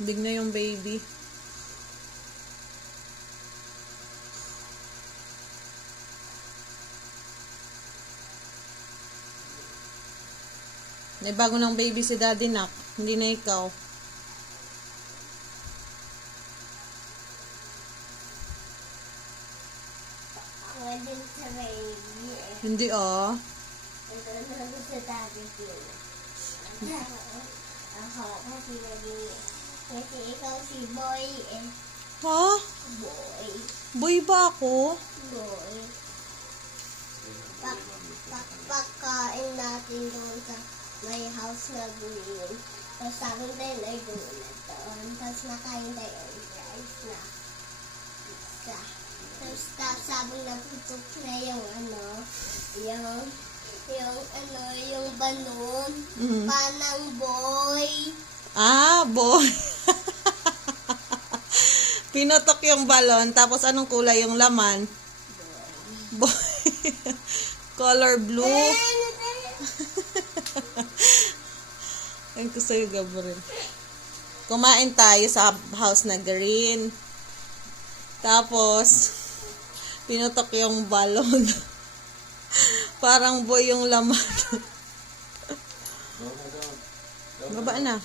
Big na yung baby. May bago ng baby si Daddy Nak. Hindi na ikaw. Ako din sa baby eh. Hindi ah. Ito na sa Daddy ko. Ako kasi naging... Kasi ikaw si Boy eh. Ha? Boy. Boy ba ako? Boy. Pagkain natin doon sa may house na green. Tapos sabi tayo ay doon na doon. Tapos nakain tayo yung rice na pizza. Tapos sabi na putok na yung yung balon. Panang boy. Ah, boy. Pinotok yung balon. Tapos anong kulay yung laman? Boy. Color blue. Ayun ko sa'yo, Gabriel. Kumain tayo sa house na green. Tapos, pinutok yung balon. Parang boy yung laman. Baba na.